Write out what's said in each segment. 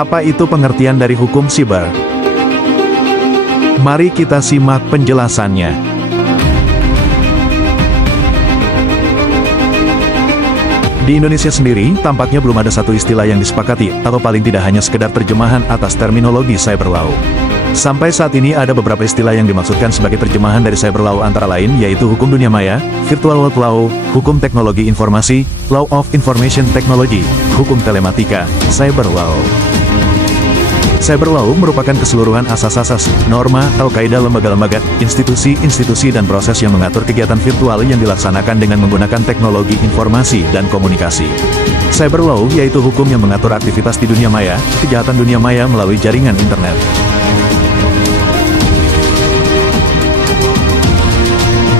Apa itu pengertian dari hukum siber? Mari kita simak penjelasannya. Di Indonesia sendiri, tampaknya belum ada satu istilah yang disepakati, atau paling tidak hanya sekedar terjemahan atas terminologi cyber law. Sampai saat ini ada beberapa istilah yang dimaksudkan sebagai terjemahan dari cyber law antara lain yaitu hukum dunia maya, virtual world law, hukum teknologi informasi, law of information technology, hukum telematika, cyber law. Cyber law merupakan keseluruhan asas-asas, norma, atau kaidah lembaga-lembaga, institusi-institusi dan proses yang mengatur kegiatan virtual yang dilaksanakan dengan menggunakan teknologi informasi dan komunikasi. Cyber law yaitu hukum yang mengatur aktivitas di dunia maya, kejahatan dunia maya melalui jaringan internet.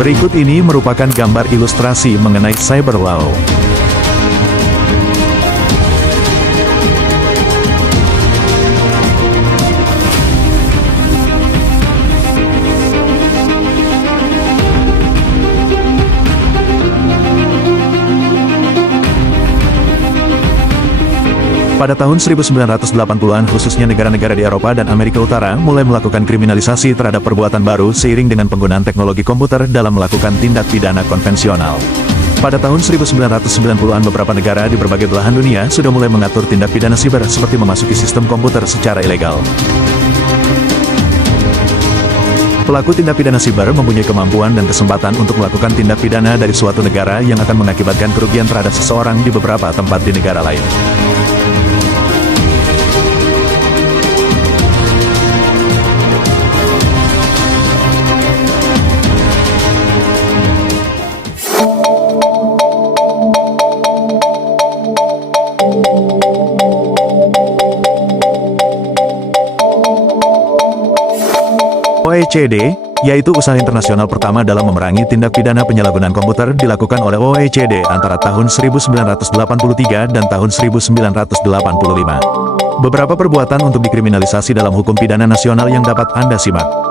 Berikut ini merupakan gambar ilustrasi mengenai cyber law. Pada tahun 1980-an khususnya negara-negara di Eropa dan Amerika Utara mulai melakukan kriminalisasi terhadap perbuatan baru seiring dengan penggunaan teknologi komputer dalam melakukan tindak pidana konvensional. Pada tahun 1990-an beberapa negara di berbagai belahan dunia sudah mulai mengatur tindak pidana siber seperti memasuki sistem komputer secara ilegal. Pelaku tindak pidana siber mempunyai kemampuan dan kesempatan untuk melakukan tindak pidana dari suatu negara yang akan mengakibatkan kerugian terhadap seseorang di beberapa tempat di negara lain. OECD, yaitu usaha internasional pertama dalam memerangi tindak pidana penyalahgunaan komputer dilakukan oleh OECD antara tahun 1983 dan tahun 1985. Beberapa perbuatan untuk dikriminalisasi dalam hukum pidana nasional yang dapat Anda simak.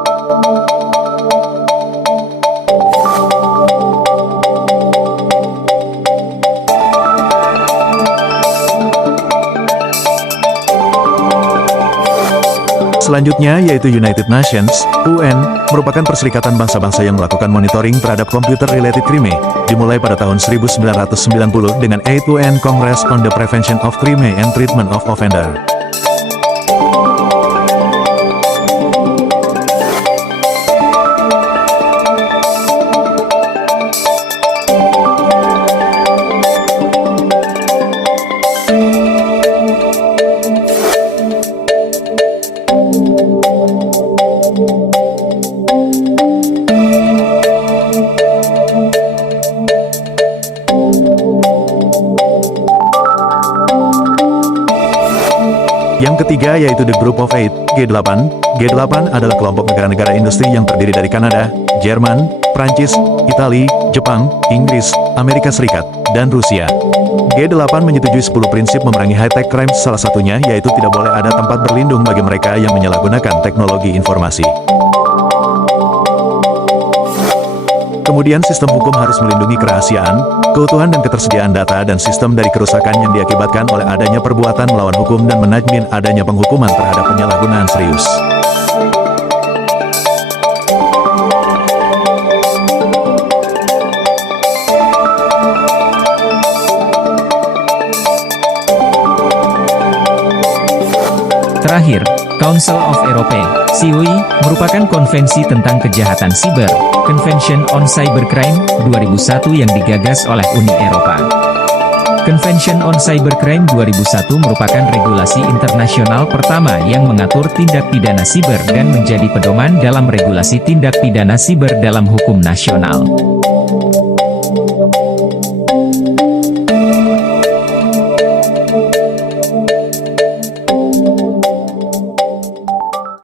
Selanjutnya yaitu United Nations, UN, merupakan perserikatan bangsa-bangsa yang melakukan monitoring terhadap computer-related crime, dimulai pada tahun 1990 dengan 8th UN Congress on the Prevention of Crime and Treatment of Offender. Yang ketiga yaitu The Group of Eight, G8. G8 adalah kelompok negara-negara industri yang terdiri dari Kanada, Jerman, Prancis, Italia, Jepang, Inggris, Amerika Serikat, dan Rusia. G8 menyetujui 10 prinsip memerangi high-tech crime, salah satunya yaitu tidak boleh ada tempat berlindung bagi mereka yang menyalahgunakan teknologi informasi. Kemudian sistem hukum harus melindungi kerahasiaan, keutuhan dan ketersediaan data dan sistem dari kerusakan yang diakibatkan oleh adanya perbuatan melawan hukum dan menjamin adanya penghukuman terhadap penyalahgunaan serius. Terakhir, Council of Europe, COI, merupakan konvensi tentang kejahatan siber, Convention on Cybercrime, 2001 yang digagas oleh Uni Eropa. Convention on Cybercrime 2001 merupakan regulasi internasional pertama yang mengatur tindak pidana siber dan menjadi pedoman dalam regulasi tindak pidana siber dalam hukum nasional.